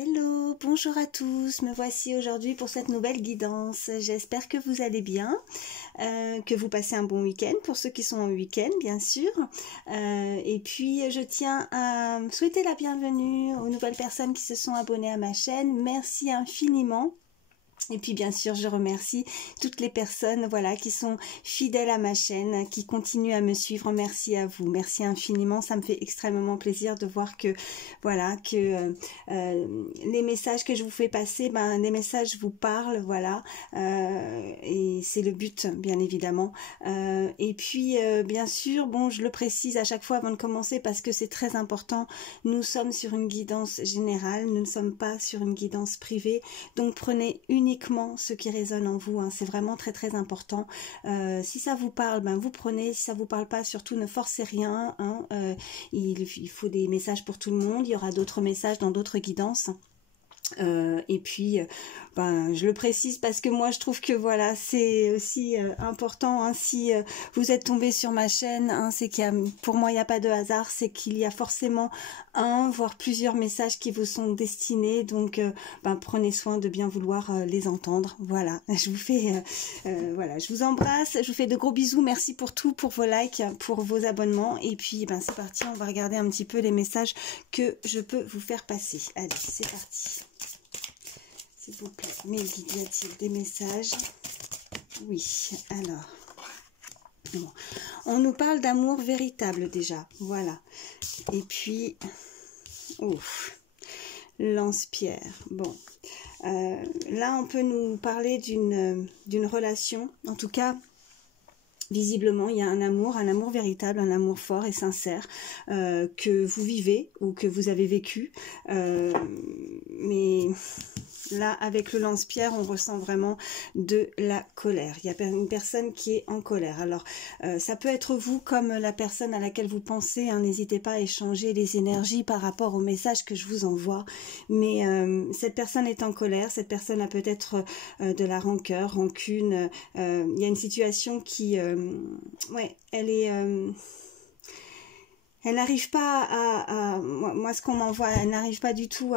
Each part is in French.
Hello, bonjour à tous, me voici aujourd'hui pour cette nouvelle guidance. J'espère que vous allez bien, que vous passez un bon week-end pour ceux qui sont en week-end bien sûr. Et puis je tiens à souhaiter la bienvenue aux nouvelles personnes qui se sont abonnées à ma chaîne. Merci infiniment. Et puis bien sûr, je remercie toutes les personnes voilà, qui sont fidèles à ma chaîne, qui continuent à me suivre. Merci à vous, merci infiniment. Ça me fait extrêmement plaisir de voir que voilà que les messages que je vous fais passer, les messages vous parlent, voilà. Et c'est le but, bien évidemment. Et puis bien sûr, bon, je le précise à chaque fois avant de commencer parce que c'est très important. Nous sommes sur une guidance générale, nous ne sommes pas sur une guidance privée. Donc prenez uniquement ce qui résonne en vous, hein. C'est vraiment très très important. Si ça vous parle, vous prenez. Si ça vous parle pas, surtout ne forcez rien, hein. Il faut des messages pour tout le monde. Il y aura d'autres messages dans d'autres guidances. Et puis je le précise parce que moi je trouve que voilà c'est aussi important, hein, si vous êtes tombé sur ma chaîne, hein, c'est qu'il y a, pour moi il n'y a pas de hasard, c'est qu'il y a forcément un voire plusieurs messages qui vous sont destinés, donc prenez soin de bien vouloir les entendre. Voilà, je vous fais voilà, je vous embrasse, je vous fais de gros bisous, merci pour tout, pour vos likes, pour vos abonnements, et puis c'est parti, on va regarder un petit peu les messages que je peux vous faire passer. Allez, c'est parti. S'il vous plaît, mais y a-t-il des messages? Oui, alors. Bon. On nous parle d'amour véritable déjà, voilà. Et puis, lance-pierre. Bon, là on peut nous parler d'une relation, en tout cas. Visiblement, il y a un amour véritable, un amour fort et sincère que vous vivez ou que vous avez vécu. Mais là, avec le lance-pierre, on ressent vraiment de la colère. Il y a une personne qui est en colère. Alors, ça peut être vous comme la personne à laquelle vous pensez, hein. N'hésitez pas à échanger les énergies par rapport au message que je vous envoie. Mais cette personne est en colère. Cette personne a peut-être de la rancœur, rancune. Il y a une situation qui... elle est... elle n'arrive pas moi ce qu'on m'envoie, elle n'arrive pas du tout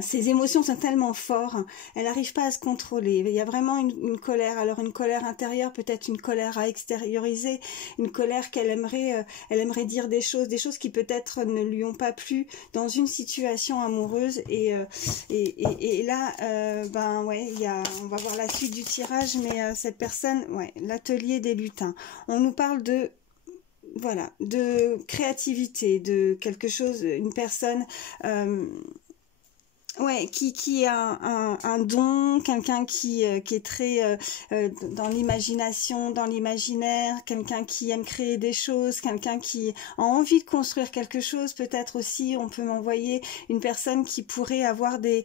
ses émotions sont tellement fortes, elle n'arrive pas à se contrôler. Il y a vraiment une colère, alors une colère intérieure, peut-être une colère à extérioriser, une colère qu'elle aimerait, elle aimerait dire des choses qui peut-être ne lui ont pas plu dans une situation amoureuse. Et là, on va voir la suite du tirage, mais cette personne, l'atelier des lutins. On nous parle de voilà, de créativité, de quelque chose, une personne qui a un don, quelqu'un qui est très dans l'imagination, dans l'imaginaire, quelqu'un qui aime créer des choses, quelqu'un qui a envie de construire quelque chose. Peut-être aussi on peut m'envoyer une personne qui pourrait avoir des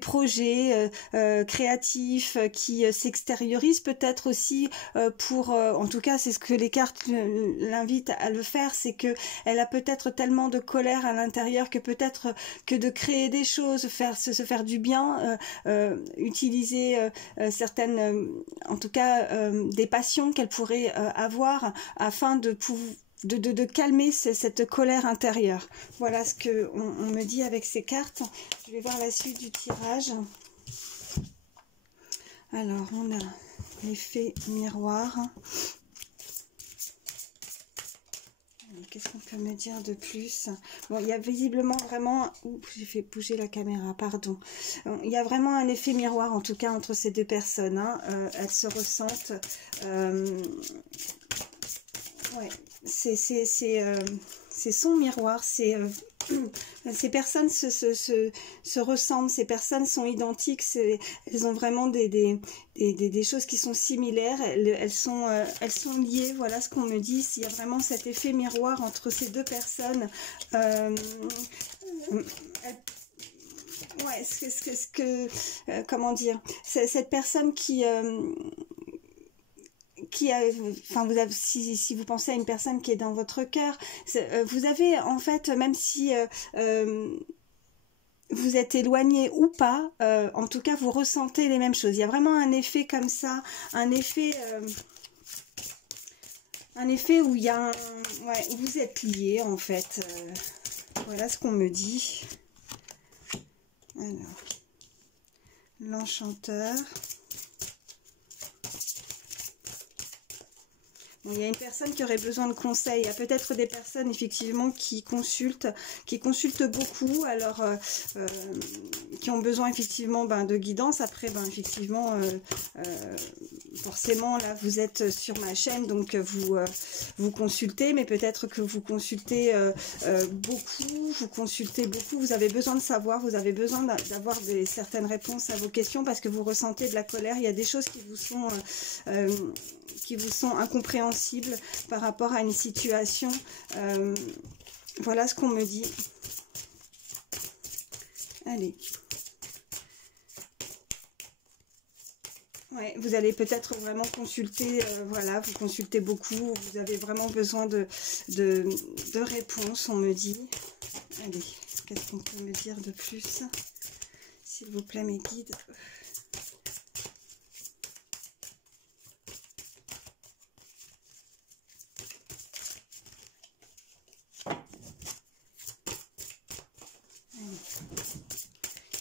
projets créatifs qui s'extériorisent, peut-être aussi pour en tout cas c'est ce que les cartes l'invitent à le faire, c'est que elle a peut-être tellement de colère à l'intérieur que peut-être que de créer des choses, se faire du bien, utiliser certaines, en tout cas des passions qu'elle pourrait avoir afin de calmer cette colère intérieure. Voilà ce que on me dit avec ces cartes. Je vais voir la suite du tirage. Alors on a l'effet miroir. Qu'est-ce qu'on peut me dire de plus? Bon, il y a visiblement vraiment... j'ai fait bouger la caméra, pardon. Il y a vraiment un effet miroir, en tout cas, entre ces deux personnes, hein. Elles se ressentent... c'est son miroir, c'est... ces personnes se ressemblent, ces personnes sont identiques, elles ont vraiment des choses qui sont similaires, elles sont liées, voilà ce qu'on me dit. S'il y a vraiment cet effet miroir entre ces deux personnes, comment dire, cette personne qui a, si vous pensez à une personne qui est dans votre cœur, vous avez en fait, même si vous êtes éloigné ou pas, en tout cas vous ressentez les mêmes choses. Il y a vraiment un effet comme ça, un effet où il y a où vous êtes liés en fait. Voilà ce qu'on me dit. Alors, l'enchanteur. Bon, il y a une personne qui aurait besoin de conseils. Il y a peut-être des personnes effectivement qui consultent beaucoup, alors qui ont besoin effectivement de guidance. Après, effectivement, forcément là vous êtes sur ma chaîne, donc vous consultez, mais peut-être que vous consultez beaucoup, vous avez besoin de savoir, vous avez besoin d'avoir certaines réponses à vos questions parce que vous ressentez de la colère. Il y a des choses qui vous sont incompréhensibles par rapport à une situation. Voilà ce qu'on me dit. Allez. Ouais, vous allez peut-être vraiment consulter, voilà, vous consultez beaucoup, vous avez vraiment besoin de réponses, on me dit. Allez, qu'est-ce qu'on peut me dire de plus? S'il vous plaît, mes guides.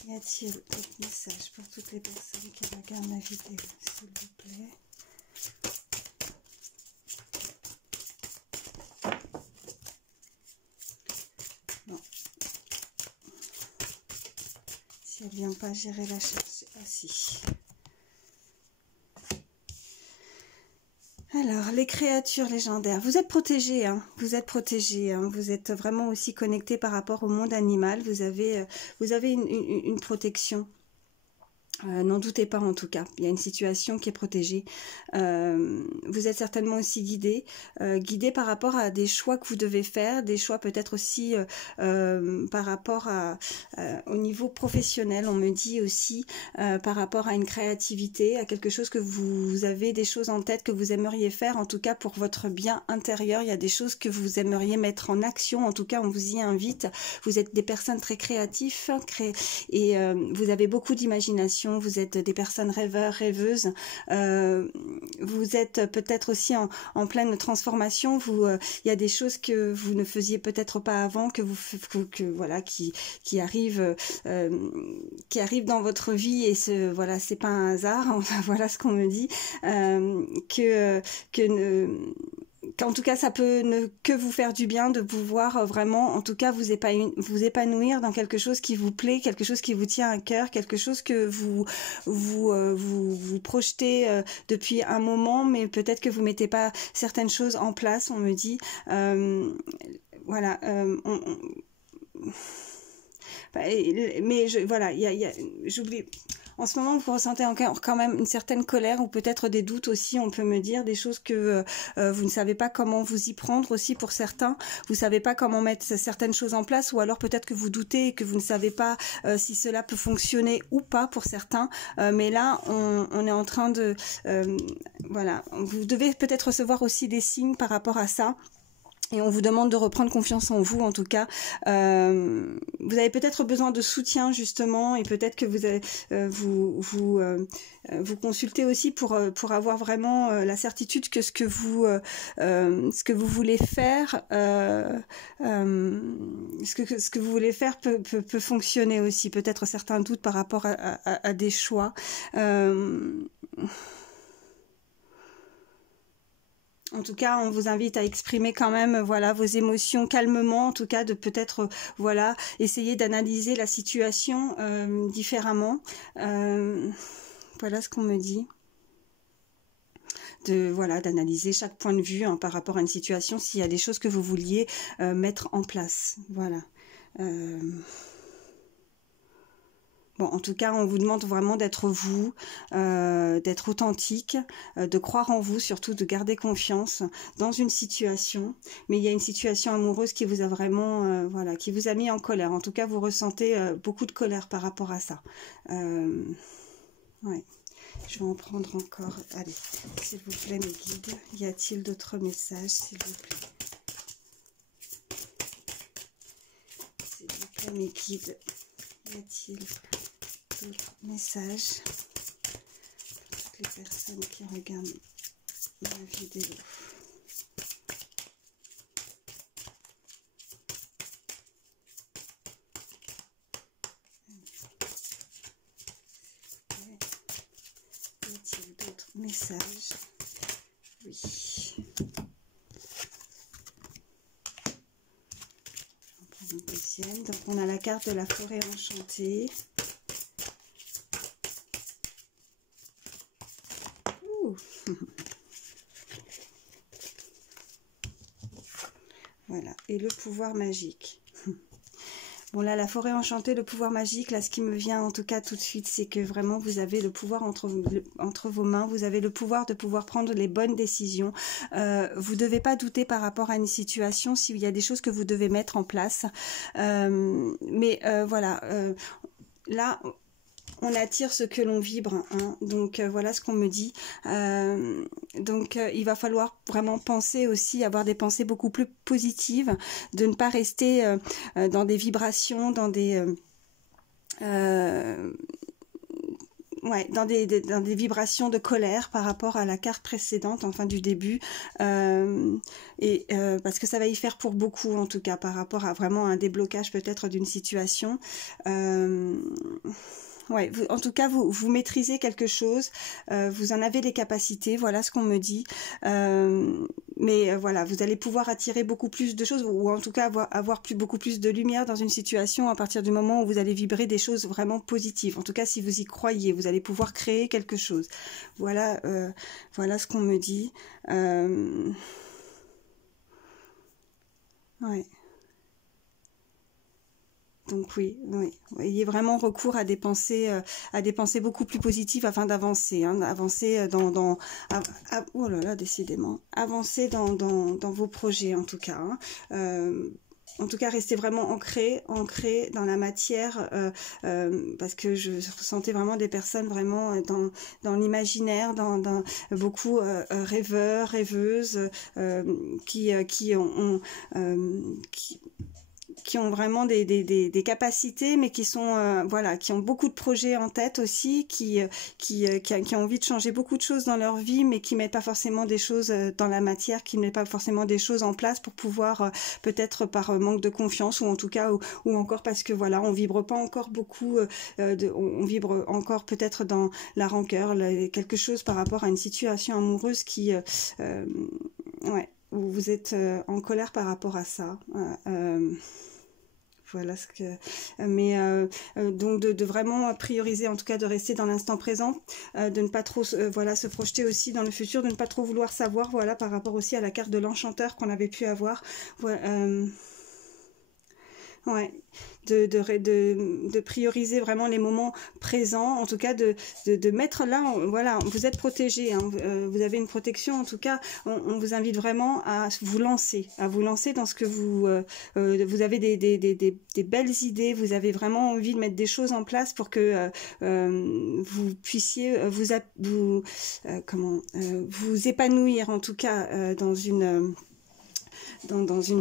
Y a-t-il d'autres messages pour toutes les personnes qui regardent ma vidéo, s'il vous plaît? Non. Si elle vient pas, j'irai la chercher. Ah si. Alors, les créatures légendaires, vous êtes protégés, hein, vous êtes protégés, hein, vous êtes vraiment aussi connectés par rapport au monde animal, vous avez une protection. N'en doutez pas en tout cas, il y a une situation qui est protégée. Vous êtes certainement aussi guidé par rapport à des choix que vous devez faire, des choix peut-être aussi par rapport au niveau professionnel, on me dit aussi par rapport à une créativité, à quelque chose que vous avez des choses en tête que vous aimeriez faire, en tout cas pour votre bien intérieur, il y a des choses que vous aimeriez mettre en action, en tout cas on vous y invite, vous êtes des personnes très créatives et vous avez beaucoup d'imagination. Vous êtes des personnes rêveurs, rêveuses. Vous êtes peut-être aussi en pleine transformation. Il y a des choses que vous ne faisiez peut-être pas avant, voilà, qui arrivent dans votre vie et voilà, c'est pas un hasard. Voilà ce qu'on me dit. Qu'en tout cas ça peut ne que vous faire du bien de pouvoir vraiment en tout cas vous épanouir dans quelque chose qui vous plaît, quelque chose qui vous tient à cœur, quelque chose que vous projetez depuis un moment, mais peut-être que vous mettez pas certaines choses en place, on me dit. Voilà, mais voilà, j'oublie. En ce moment, vous ressentez encore quand même une certaine colère ou peut-être des doutes aussi, on peut me dire, des choses que vous ne savez pas comment vous y prendre aussi pour certains. Vous ne savez pas comment mettre certaines choses en place ou alors peut-être que vous doutez et que vous ne savez pas si cela peut fonctionner ou pas pour certains. Mais là, on est en train de... voilà, vous devez peut-être recevoir aussi des signes par rapport à ça. Et on vous demande de reprendre confiance en vous, en tout cas. Vous avez peut-être besoin de soutien, justement, et peut-être que vous consultez aussi pour avoir vraiment la certitude que ce que vous voulez faire, ce que vous voulez faire peut fonctionner aussi. Peut-être certains doutes par rapport à des choix. En tout cas, on vous invite à exprimer quand même, voilà, vos émotions calmement, en tout cas, de peut-être, voilà, essayer d'analyser la situation différemment. Voilà ce qu'on me dit. Voilà, d'analyser chaque point de vue par rapport à une situation, s'il y a des choses que vous vouliez mettre en place. Voilà. Bon, en tout cas, on vous demande vraiment d'être vous, d'être authentique, de croire en vous, surtout de garder confiance dans une situation. Mais il y a une situation amoureuse qui vous a vraiment, voilà, qui vous a mis en colère. En tout cas, vous ressentez beaucoup de colère par rapport à ça. Ouais. Je vais en prendre encore. Allez, s'il vous plaît, mes guides, y a-t-il d'autres messages, s'il vous plaît? S'il vous plaît, mes guides, y a-t-il d'autres messages pour toutes les personnes qui regardent ma vidéo? message. Oui. J'en prends une deuxième. Donc on a la carte de la forêt enchantée. Ouh. Voilà, et le pouvoir magique. Bon là, la forêt enchantée, le pouvoir magique, là ce qui me vient en tout cas tout de suite, c'est que vraiment vous avez le pouvoir entre vos mains, vous avez le pouvoir de pouvoir prendre les bonnes décisions. Vous ne devez pas douter par rapport à une situation s'il y a des choses que vous devez mettre en place. Voilà, là... on attire ce que l'on vibre, hein. Donc voilà ce qu'on me dit. Il va falloir vraiment penser aussi, avoir des pensées beaucoup plus positives, de ne pas rester dans des vibrations, dans des... dans des vibrations de colère par rapport à la carte précédente, enfin du début, parce que ça va y faire pour beaucoup en tout cas, par rapport à vraiment un déblocage peut-être d'une situation. Ouais, en tout cas, vous maîtrisez quelque chose, vous en avez les capacités, voilà ce qu'on me dit. Voilà, vous allez pouvoir attirer beaucoup plus de choses, ou en tout cas avoir beaucoup plus de lumière dans une situation à partir du moment où vous allez vibrer des choses vraiment positives. En tout cas, si vous y croyez, vous allez pouvoir créer quelque chose. Voilà, voilà ce qu'on me dit. Ouais. Donc oui, ayez vraiment recours à des pensées beaucoup plus positives afin d'avancer, hein, avancer oh là là, décidément, avancer dans vos projets en tout cas. Hein. En tout cas, restez vraiment ancré dans la matière, parce que je ressentais vraiment des personnes vraiment dans l'imaginaire, dans beaucoup rêveurs, rêveuses, qui ont vraiment des capacités, mais qui sont voilà, qui ont beaucoup de projets en tête aussi, qui ont envie de changer beaucoup de choses dans leur vie, mais qui mettent pas forcément des choses dans la matière, qui mettent pas forcément des choses en place pour pouvoir peut-être par manque de confiance, ou en tout cas ou encore parce que voilà, on vibre pas encore beaucoup, on vibre encore peut-être dans la rancœur, quelque chose par rapport à une situation amoureuse qui ouais, où vous êtes en colère par rapport à ça. Voilà ce que, donc de vraiment prioriser, en tout cas de rester dans l'instant présent, de ne pas trop voilà, se projeter aussi dans le futur, de ne pas trop vouloir savoir, voilà, par rapport aussi à la carte de l'enchanteur qu'on avait pu avoir. Ouais, de prioriser vraiment les moments présents, en tout cas de mettre là, voilà, vous êtes protégé, hein, vous avez une protection, en tout cas, on vous invite vraiment à vous lancer dans ce que vous avez des belles idées, vous avez vraiment envie de mettre des choses en place pour que vous puissiez vous épanouir, en tout cas, dans une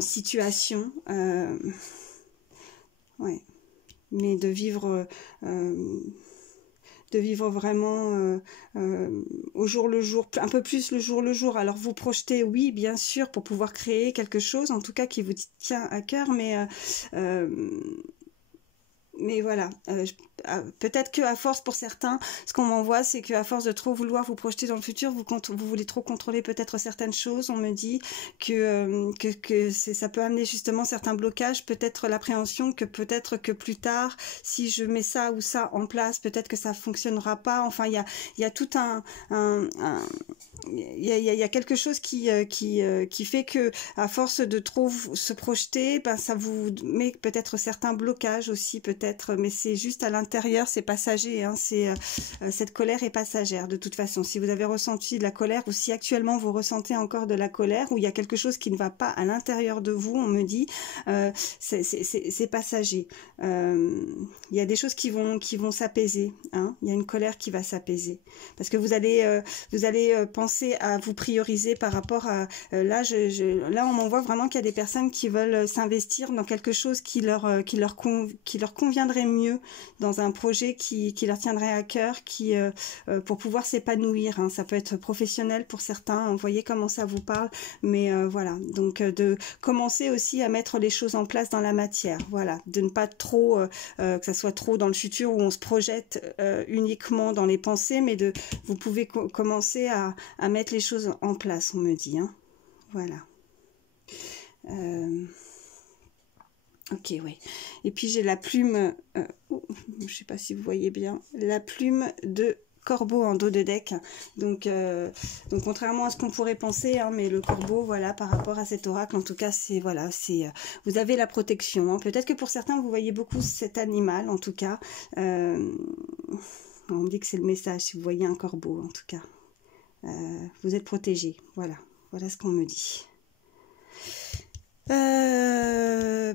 situation. Ouais, mais de vivre vraiment au jour le jour, un peu plus le jour le jour. Alors vous projetez, oui, bien sûr, pour pouvoir créer quelque chose, en tout cas qui vous tient à cœur, mais voilà, peut-être qu'à force, pour certains, ce qu'on m'envoie, c'est qu'à force de trop vouloir vous projeter dans le futur, vous voulez trop contrôler peut-être certaines choses. On me dit que ça peut amener justement certains blocages, peut-être l'appréhension que peut-être que plus tard, si je mets ça ou ça en place, peut-être que ça fonctionnera pas. Enfin, il y a tout il y a quelque chose qui fait que à force de trop se projeter, ben ça vous met peut-être certains blocages aussi, peut-être, mais c'est juste à l'intérieur, c'est passager, hein, cette colère est passagère de toute façon. Si vous avez ressenti de la colère, ou si actuellement vous ressentez encore de la colère, ou il y a quelque chose qui ne va pas à l'intérieur de vous, on me dit, c'est passager. Il y a des choses qui vont s'apaiser, hein. Il y a une colère qui va s'apaiser, parce que vous allez penser commencer à vous prioriser par rapport à... là, là, on m'envoie vraiment qu'il y a des personnes qui veulent s'investir dans quelque chose qui leur conviendrait mieux, dans un projet qui leur tiendrait à cœur, pour pouvoir s'épanouir. Hein. Ça peut être professionnel pour certains, vous voyez comment ça vous parle, mais voilà. Donc, de commencer aussi à mettre les choses en place dans la matière. Voilà, de ne pas trop, que ça soit trop dans le futur où on se projette uniquement dans les pensées, mais vous pouvez commencer à mettre les choses en place, on me dit. Hein. Voilà. Ok, oui. Et puis j'ai la plume, je ne sais pas si vous voyez bien, la plume de corbeau en dos de deck. Donc contrairement à ce qu'on pourrait penser, hein, mais le corbeau, voilà, par rapport à cet oracle, en tout cas, c'est voilà, vous avez la protection. Hein. Peut-être que pour certains, vous voyez beaucoup cet animal, en tout cas. On me dit que c'est le message, si vous voyez un corbeau, en tout cas. Vous êtes protégé, voilà. Voilà ce qu'on me dit.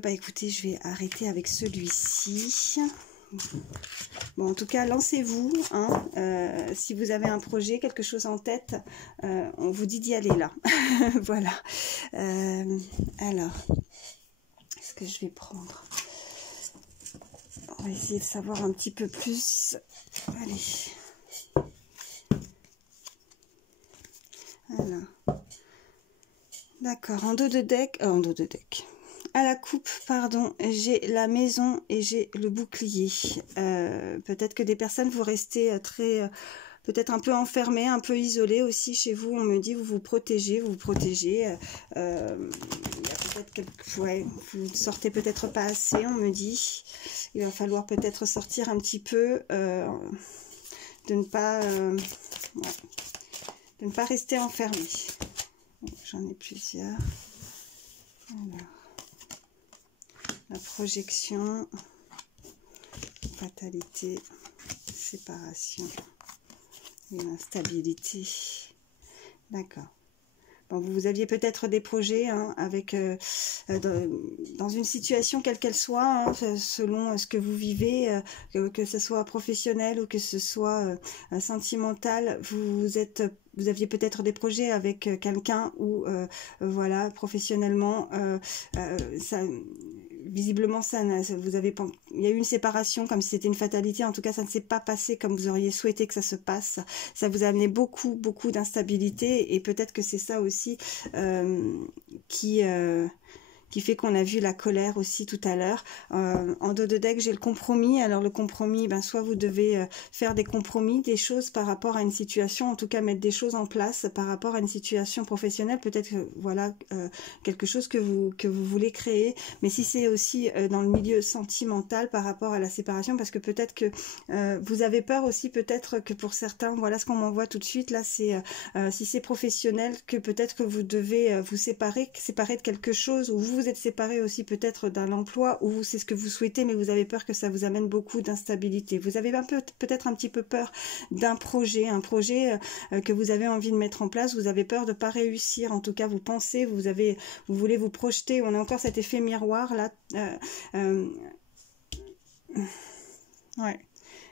Bah écoutez, je vais arrêter avec celui-ci. Bon, en tout cas, lancez-vous. Hein, si vous avez un projet, quelque chose en tête, on vous dit d'y aller là. Voilà. Alors, est-ce que je vais prendre? On va essayer de savoir un petit peu plus. Allez. Voilà. D'accord, en dos de deck, à la coupe, pardon, j'ai la maison et j'ai le bouclier. Peut-être que des personnes, vous restez peut-être un peu enfermées, un peu isolées aussi chez vous. On me dit, vous vous protégez, Il y a peut-être ouais, vous ne sortez peut-être pas assez, on me dit. Il va falloir peut-être sortir un petit peu, de ne pas rester enfermé. J'en ai plusieurs. Alors, la projection, fatalité, séparation et l'instabilité. D'accord. Bon, vous aviez peut-être des projets hein, avec dans une situation quelle qu'elle soit, hein, selon ce que vous vivez, que ce soit professionnel ou que ce soit sentimental, vous aviez peut-être des projets avec quelqu'un ou voilà, professionnellement, visiblement, il y a eu une séparation comme si c'était une fatalité. En tout cas, ça ne s'est pas passé comme vous auriez souhaité que ça se passe. Ça vous a amené beaucoup d'instabilité et peut-être que c'est ça aussi qui fait qu'on a vu la colère aussi tout à l'heure. En dos de deck, j'ai le compromis. Alors le compromis, ben, soit vous devez faire des compromis, des choses par rapport à une situation, en tout cas mettre des choses en place par rapport à une situation professionnelle, peut-être voilà quelque chose que vous voulez créer. Mais si c'est aussi dans le milieu sentimental par rapport à la séparation, parce que peut-être que vous avez peur aussi, peut-être que pour certains, voilà ce qu'on m'envoie tout de suite, là c'est si c'est professionnel, que peut-être que vous devez vous séparer de quelque chose, ou vous êtes séparé aussi peut-être d'un emploi où c'est ce que vous souhaitez, mais vous avez peur que ça vous amène beaucoup d'instabilité. Vous avez peut-être un petit peu peur d'un projet, un projet que vous avez envie de mettre en place. Vous avez peur de ne pas réussir. En tout cas, vous pensez, vous voulez vous projeter. On a encore cet effet miroir là. Ouais.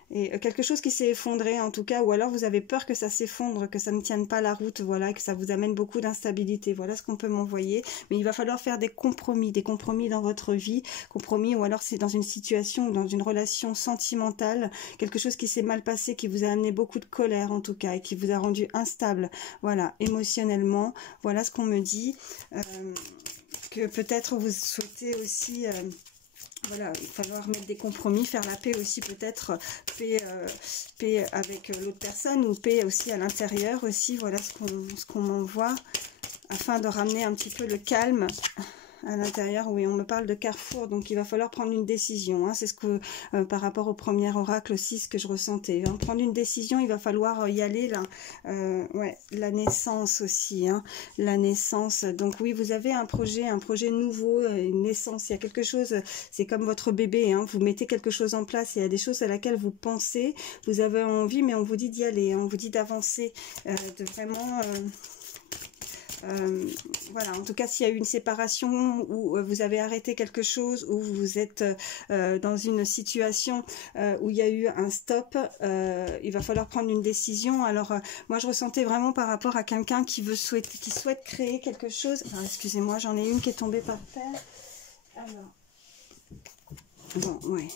Et quelque chose qui s'est effondré en tout cas, ou alors vous avez peur que ça s'effondre, que ça ne tienne pas la route, voilà, que ça vous amène beaucoup d'instabilité. Voilà ce qu'on peut m'envoyer. Mais il va falloir faire des compromis dans votre vie, ou alors c'est dans une situation, dans une relation sentimentale, quelque chose qui s'est mal passé, qui vous a amené beaucoup de colère en tout cas, et qui vous a rendu instable, voilà, émotionnellement. Voilà ce qu'on me dit. Que peut-être vous souhaitez aussi... voilà, il va falloir mettre des compromis, faire la paix aussi peut-être, paix avec l'autre personne ou paix aussi à l'intérieur aussi, voilà ce qu'on m'envoie, afin de ramener un petit peu le calme à l'intérieur. Oui, on me parle de carrefour, donc il va falloir prendre une décision, hein. C'est ce que, par rapport au premier oracle aussi, ce que je ressentais, hein. Prendre une décision, il va falloir y aller là. Ouais, la naissance aussi, hein. La naissance, donc oui, vous avez un projet nouveau, une naissance, il y a quelque chose, c'est comme votre bébé, hein. Vous mettez quelque chose en place, il y a des choses à laquelle vous pensez, vous avez envie, mais on vous dit d'y aller, hein. On vous dit d'avancer, de vraiment... voilà, en tout cas, s'il y a eu une séparation ou vous avez arrêté quelque chose, ou vous êtes dans une situation où il y a eu un stop, il va falloir prendre une décision. Alors, moi, je ressentais vraiment par rapport à quelqu'un qui souhaite créer quelque chose. Alors, excusez-moi, j'en ai une qui est tombée par terre. Alors, bon, ouais.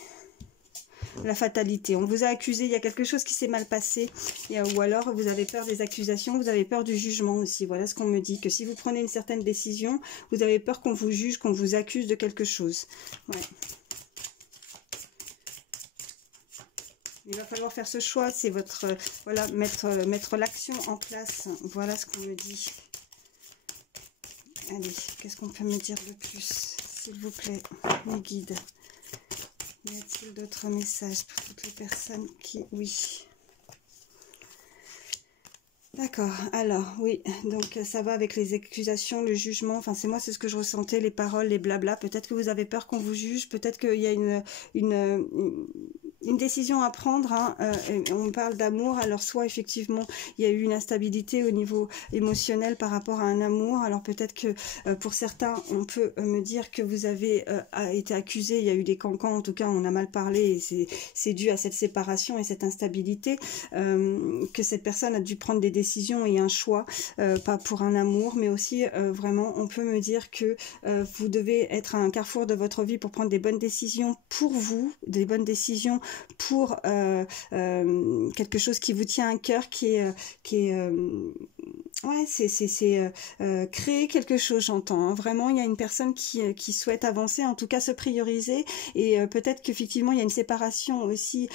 La fatalité, on vous a accusé, il y a quelque chose qui s'est mal passé, ou alors vous avez peur des accusations, vous avez peur du jugement aussi. Voilà ce qu'on me dit, que si vous prenez une certaine décision, vous avez peur qu'on vous juge, qu'on vous accuse de quelque chose. Ouais. Il va falloir faire ce choix, c'est votre, voilà, mettre l'action en place. Voilà ce qu'on me dit. Allez, qu'est-ce qu'on peut me dire de plus, s'il vous plaît, mes guides? Y a-t-il d'autres messages pour toutes les personnes qui... Oui. D'accord, alors, oui, donc ça va avec les accusations, le jugement, enfin c'est moi, c'est ce que je ressentais, les paroles, les blabla. Peut-être que vous avez peur qu'on vous juge, peut-être qu'il y a une décision à prendre, hein. On parle d'amour, alors soit effectivement il y a eu une instabilité au niveau émotionnel par rapport à un amour, alors peut-être que pour certains on peut me dire que vous avez été accusé, il y a eu des cancans, en tout cas on a mal parlé et c'est dû à cette séparation et cette instabilité, que cette personne a dû prendre des décisions et un choix, pas pour un amour, mais aussi vraiment on peut me dire que vous devez être à un carrefour de votre vie pour prendre des bonnes décisions pour vous, des bonnes décisions pour quelque chose qui vous tient à cœur, qui est ouais, c'est créer quelque chose, j'entends, hein. Vraiment, il y a une personne qui souhaite avancer, en tout cas se prioriser, et peut-être qu'effectivement, il y a une séparation aussi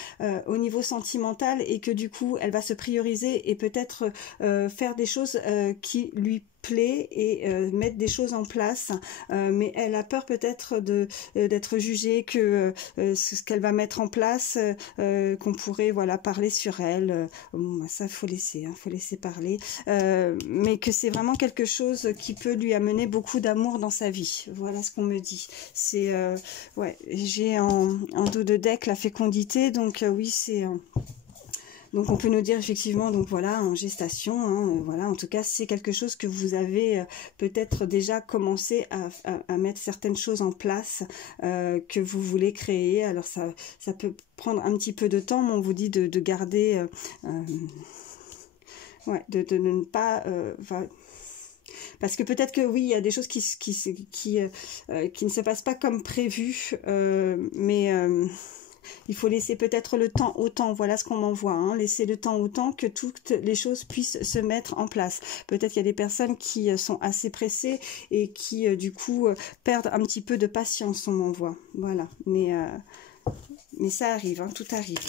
au niveau sentimental, et que du coup, elle va se prioriser et peut-être faire des choses qui lui plaît et mettre des choses en place, mais elle a peur peut-être d'être jugée, que ce qu'elle va mettre en place, qu'on pourrait voilà parler sur elle. Bon, ça faut laisser parler, mais que c'est vraiment quelque chose qui peut lui amener beaucoup d'amour dans sa vie. Voilà ce qu'on me dit. C'est ouais, j'ai en dos de deck la fécondité, donc oui, c'est donc on peut nous dire effectivement, donc voilà, en gestation, hein, voilà, en tout cas c'est quelque chose que vous avez peut-être déjà commencé à mettre certaines choses en place, que vous voulez créer. Alors ça peut prendre un petit peu de temps, mais on vous dit de garder, ouais, de ne pas... parce que peut-être que oui, il y a des choses qui ne se passent pas comme prévu, mais... il faut laisser peut-être le temps au temps, voilà ce qu'on m'envoie, hein, laisser le temps au temps que toutes les choses puissent se mettre en place. Peut-être qu'il y a des personnes qui sont assez pressées et qui du coup perdent un petit peu de patience, on m'envoie. Voilà, mais ça arrive, hein, tout arrive.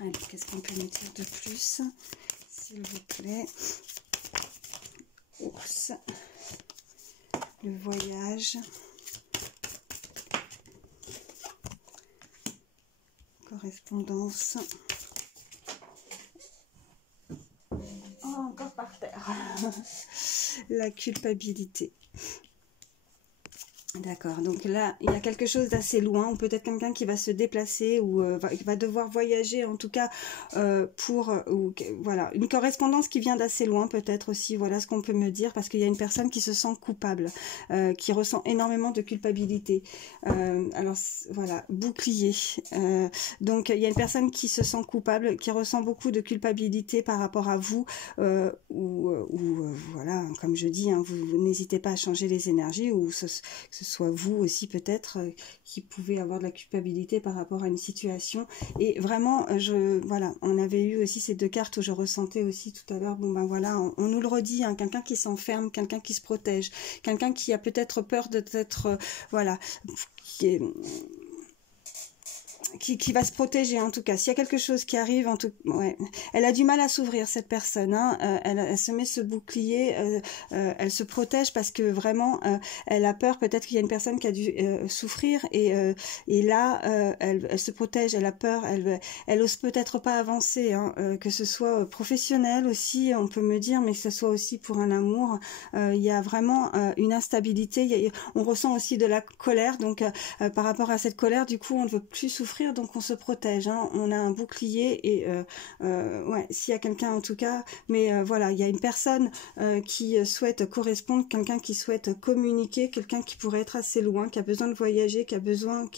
Allez, qu'est-ce qu'on peut me dire de plus, s'il vous plaît? Ours, le voyage... correspondance. Oh, encore par terre. La culpabilité. D'accord, donc là, il y a quelque chose d'assez loin, ou peut-être quelqu'un qui va se déplacer, ou va devoir voyager, en tout cas, voilà, une correspondance qui vient d'assez loin, peut-être aussi, voilà ce qu'on peut me dire, parce qu'il y a une personne qui se sent coupable, qui ressent énormément de culpabilité. Alors, voilà, bouclier. Donc, il y a une personne qui se sent coupable, qui ressent beaucoup de culpabilité par rapport à vous, voilà, comme je dis, hein, vous n'hésitez pas à changer les énergies, ou que ce soit vous aussi peut-être qui pouvez avoir de la culpabilité par rapport à une situation. Et vraiment, voilà, on avait eu aussi ces deux cartes où je ressentais aussi tout à l'heure, bon ben voilà, on nous le redit, hein, quelqu'un qui s'enferme, quelqu'un qui se protège, quelqu'un qui a peut-être peur d'être, voilà, qui va se protéger, en tout cas. S'il y a quelque chose qui arrive, en tout, ouais, elle a du mal à s'ouvrir, cette personne, hein. Elle se met ce bouclier, elle se protège parce que vraiment elle a peur, peut-être qu'il y a une personne qui a dû souffrir, et là elle se protège, elle a peur, elle ose peut-être pas avancer, hein, que ce soit professionnel aussi, on peut me dire, mais que ce soit aussi pour un amour. Il y a vraiment une instabilité, on ressent aussi de la colère, donc par rapport à cette colère, du coup on ne veut plus souffrir souffrir, donc on se protège, hein. On a un bouclier et ouais, s'il y a quelqu'un en tout cas, mais voilà, il y a une personne qui souhaite correspondre, quelqu'un qui souhaite communiquer, quelqu'un qui pourrait être assez loin, qui a besoin de voyager, qui a besoin,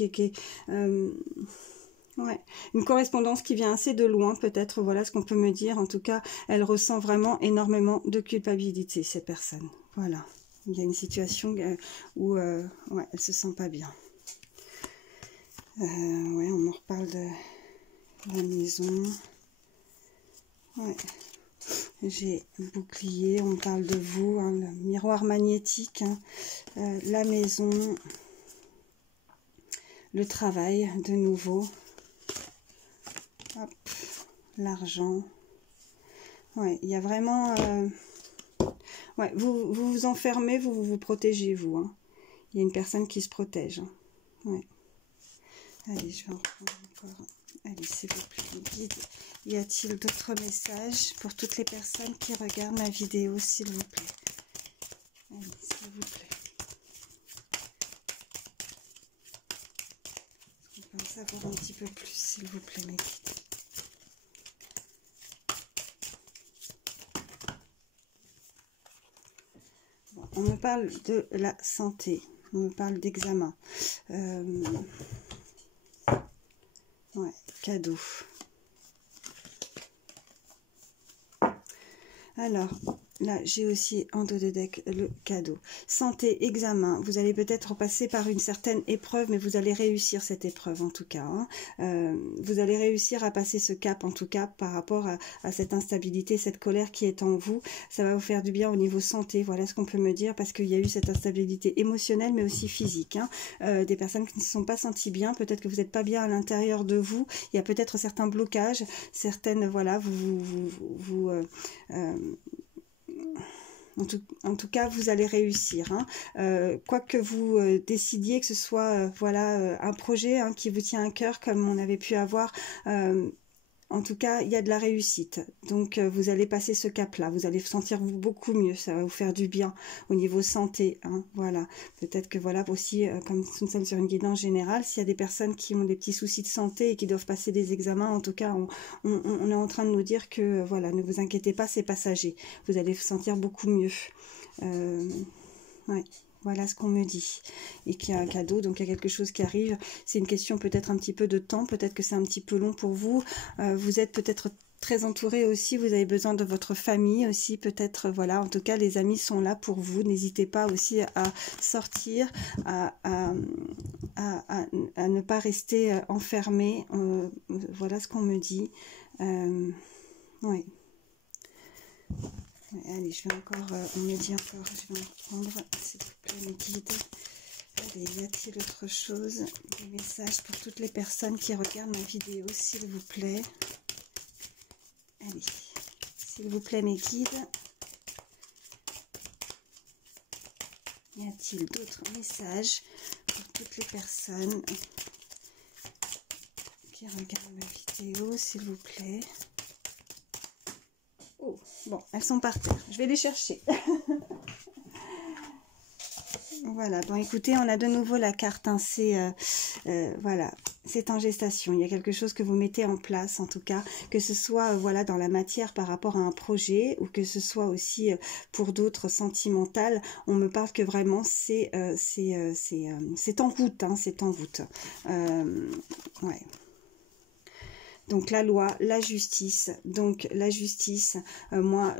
ouais, une correspondance qui vient assez de loin, peut-être, voilà ce qu'on peut me dire. En tout cas, elle ressent vraiment énormément de culpabilité, cette personne. Voilà, il y a une situation où ouais, elle se sent pas bien. Ouais, on me reparle de la maison. Ouais, j'ai le bouclier, on me parle de vous, hein, le miroir magnétique, hein, la maison, le travail de nouveau. L'argent. Ouais, il y a vraiment... ouais, vous vous enfermez, vous vous protégez, vous. Hein. Il y a une personne qui se protège. Hein. Ouais. Allez, je vais en prendre encore. Allez, s'il vous plaît, guide. Y a-t-il d'autres messages pour toutes les personnes qui regardent ma vidéo, s'il vous plaît? Allez, s'il vous plaît. Est-ce qu'on peut en savoir un petit peu plus, s'il vous plaît, mes guides? Bon, on me parle de la santé. On me parle d'examen. Ouais, cadeau. Alors, là, j'ai aussi en dos de deck le cadeau. Santé, examen. Vous allez peut-être passer par une certaine épreuve, mais vous allez réussir cette épreuve en tout cas. Hein. Vous allez réussir à passer ce cap en tout cas par rapport à cette instabilité, cette colère qui est en vous. Ça va vous faire du bien au niveau santé. Voilà ce qu'on peut me dire parce qu'il y a eu cette instabilité émotionnelle, mais aussi physique. Hein. Des personnes qui ne se sont pas senties bien. Peut-être que vous n'êtes pas bien à l'intérieur de vous. Il y a peut-être certains blocages, certaines, voilà, en tout cas, vous allez réussir. Hein. Quoi que vous décidiez, que ce soit voilà un projet hein, qui vous tient à cœur, comme on avait pu avoir. En tout cas, il y a de la réussite. Donc, vous allez passer ce cap-là. Vous allez vous sentir beaucoup mieux. Ça va vous faire du bien au niveau santé. Hein, voilà. Peut-être que voilà aussi, comme nous sommes sur une guidance générale, s'il y a des personnes qui ont des petits soucis de santé et qui doivent passer des examens, en tout cas, on est en train de nous dire que voilà, ne vous inquiétez pas, c'est passager. Vous allez vous sentir beaucoup mieux. Ouais. Voilà ce qu'on me dit. Et qu'il y a un cadeau, donc il y a quelque chose qui arrive. C'est une question peut-être un petit peu de temps, peut-être que c'est un petit peu long pour vous. Vous êtes peut-être très entouré aussi, vous avez besoin de votre famille aussi, peut-être, voilà. En tout cas, les amis sont là pour vous. N'hésitez pas aussi à sortir, à ne pas rester enfermé. Voilà ce qu'on me dit. Oui. Allez, je vais encore, on me dit encore, je vais en reprendre, s'il vous plaît, mes guides. Allez, y a-t-il autre chose? Des messages pour toutes les personnes qui regardent ma vidéo, s'il vous plaît. Allez, s'il vous plaît, mes guides. Y a-t-il d'autres messages pour toutes les personnes qui regardent ma vidéo, s'il vous plaît? Oh, bon, elles sont par terre. Je vais les chercher. Voilà, bon écoutez, on a de nouveau la carte, hein, c'est voilà, c'est en gestation. Il y a quelque chose que vous mettez en place, en tout cas, que ce soit voilà dans la matière par rapport à un projet ou que ce soit aussi pour d'autres sentimentales. On me parle que vraiment c'est en route, hein, c'est en route. Ouais. Donc la loi, la justice. Donc la justice, moi,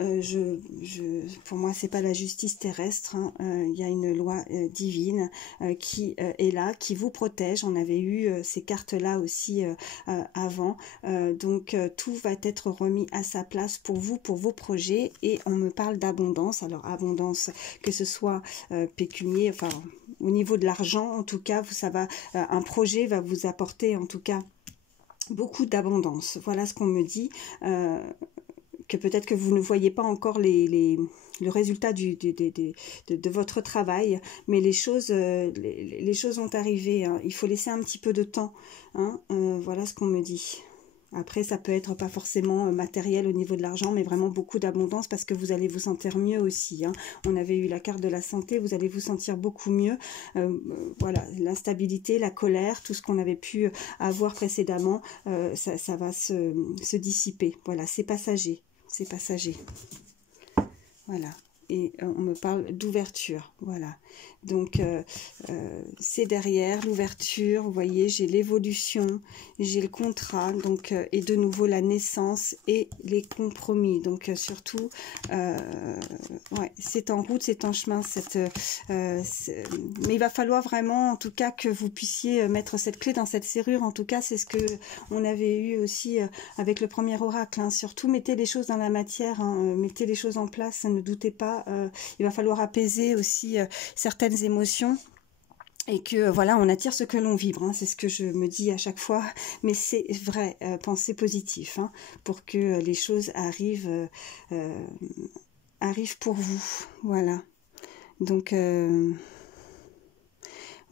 pour moi, c'est pas la justice terrestre. Hein. Il y a une loi divine qui est là, qui vous protège. On avait eu ces cartes-là aussi avant. Donc tout va être remis à sa place pour vous, pour vos projets. Et on me parle d'abondance. Alors abondance, que ce soit pécunier, enfin au niveau de l'argent, en tout cas, ça va, un projet va vous apporter, en tout cas, beaucoup d'abondance. Voilà ce qu'on me dit, que peut-être que vous ne voyez pas encore le résultat de votre travail, mais les choses vont arriver. Hein. Il faut laisser un petit peu de temps. Hein. Voilà ce qu'on me dit. Après, ça peut être pas forcément matériel au niveau de l'argent, mais vraiment beaucoup d'abondance parce que vous allez vous sentir mieux aussi. Hein. On avait eu la carte de la santé, vous allez vous sentir beaucoup mieux. Voilà, l'instabilité, la colère, tout ce qu'on avait pu avoir précédemment, ça va se dissiper. Voilà, c'est passager, c'est passager. Voilà. Et on me parle d'ouverture, voilà. Donc, c'est derrière l'ouverture, vous voyez, j'ai l'évolution, j'ai le contrat, donc, et de nouveau la naissance et les compromis. Donc, surtout, ouais, c'est en route, c'est en chemin. Mais il va falloir vraiment, en tout cas, que vous puissiez mettre cette clé dans cette serrure. En tout cas, c'est ce que on avait eu aussi avec le premier oracle. Hein. Surtout, mettez les choses dans la matière, hein, mettez les choses en place, ne doutez pas. Il va falloir apaiser aussi certaines émotions et que voilà, on attire ce que l'on vibre, hein, c'est ce que je me dis à chaque fois, mais c'est vrai, pensez positif, hein, pour que les choses arrivent pour vous, voilà. Donc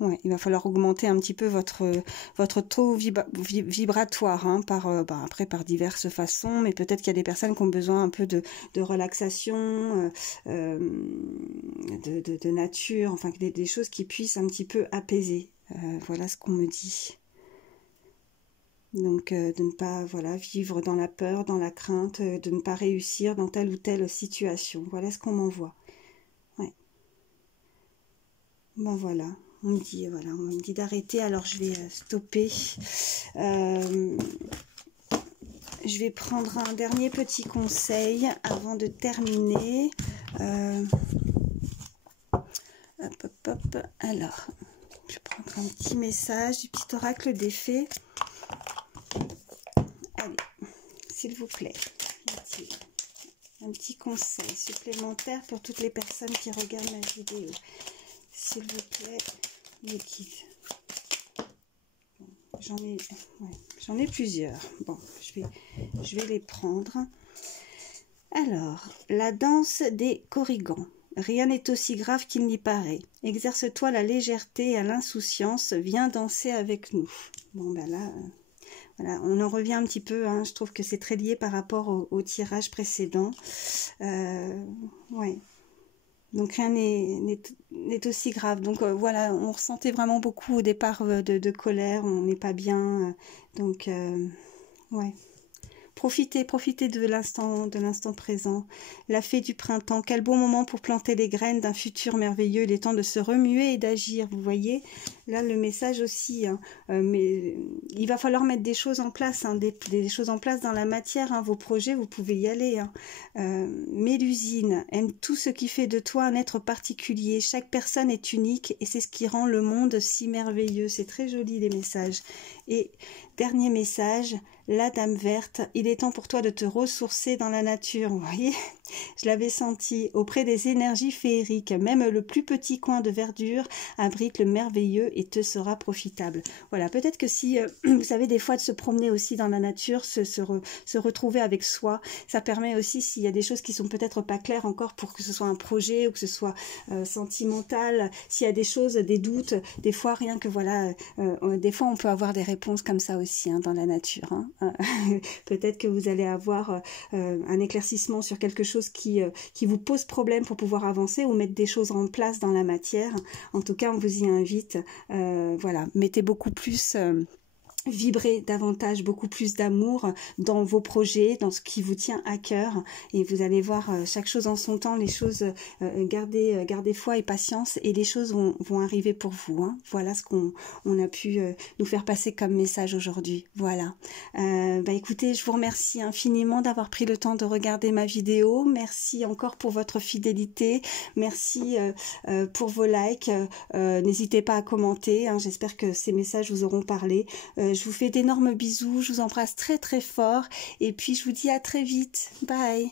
ouais, il va falloir augmenter un petit peu votre taux vibratoire, hein, après par diverses façons, mais peut-être qu'il y a des personnes qui ont besoin un peu de relaxation, de nature, enfin des choses qui puissent un petit peu apaiser. Voilà ce qu'on me dit. Donc de ne pas vivre dans la peur, dans la crainte, de ne pas réussir dans telle ou telle situation. Voilà ce qu'on m'envoie. Ouais. Bon voilà. On me dit d'arrêter, alors je vais stopper. Je vais prendre un dernier petit conseil avant de terminer. Hop, hop, hop. Alors, je vais prendre un petit message du petit oracle des fées. Allez, s'il vous plaît. Un petit conseil supplémentaire pour toutes les personnes qui regardent ma vidéo. S'il vous plaît, les guides. J'en ai plusieurs. Bon, je vais les prendre. Alors, la danse des corrigans. Rien n'est aussi grave qu'il n'y paraît. Exerce-toi la légèreté et l'insouciance. Viens danser avec nous. Bon, ben là, voilà, on en revient un petit peu. Hein, je trouve que c'est très lié par rapport au tirage précédent. Ouais. Donc rien n'est aussi grave. Donc voilà, on ressentait vraiment beaucoup au départ de colère, on n'est pas bien. Donc ouais. Profitez de l'instant présent. La fée du printemps, quel beau moment pour planter les graines d'un futur merveilleux. Il est temps de se remuer et d'agir, vous voyez. Là, le message aussi, hein, mais il va falloir mettre des choses en place, hein, des choses en place dans la matière. Hein, vos projets, vous pouvez y aller. Hein. Mélusine aime tout ce qui fait de toi un être particulier. Chaque personne est unique et c'est ce qui rend le monde si merveilleux. C'est très joli les messages. Et dernier message, la dame verte, il est temps pour toi de te ressourcer dans la nature, vous voyez, je l'avais senti, auprès des énergies féeriques, même le plus petit coin de verdure abrite le merveilleux et te sera profitable. Voilà, peut-être que si, vous savez, des fois de se promener aussi dans la nature, se retrouver avec soi, ça permet aussi, s'il y a des choses qui sont peut-être pas claires encore pour que ce soit un projet ou que ce soit sentimental, s'il y a des choses, des doutes, des fois rien que voilà, des fois on peut avoir des réponses comme ça aussi, hein, dans la nature, hein. Peut-être que vous allez avoir un éclaircissement sur quelque chose qui vous pose problème pour pouvoir avancer ou mettre des choses en place dans la matière. En tout cas, on vous y invite. Voilà, mettez beaucoup plus... Vibrez davantage, beaucoup plus d'amour dans vos projets, dans ce qui vous tient à cœur, et vous allez voir chaque chose en son temps, les choses, gardez foi et patience, et les choses vont arriver pour vous, hein. Voilà ce qu'on a pu nous faire passer comme message aujourd'hui. Voilà. Écoutez, je vous remercie infiniment d'avoir pris le temps de regarder ma vidéo. Merci encore pour votre fidélité. Merci pour vos likes. N'hésitez pas à commenter, hein. J'espère que ces messages vous auront parlé. Je vous fais d'énormes bisous, je vous embrasse très très fort et puis je vous dis à très vite. Bye.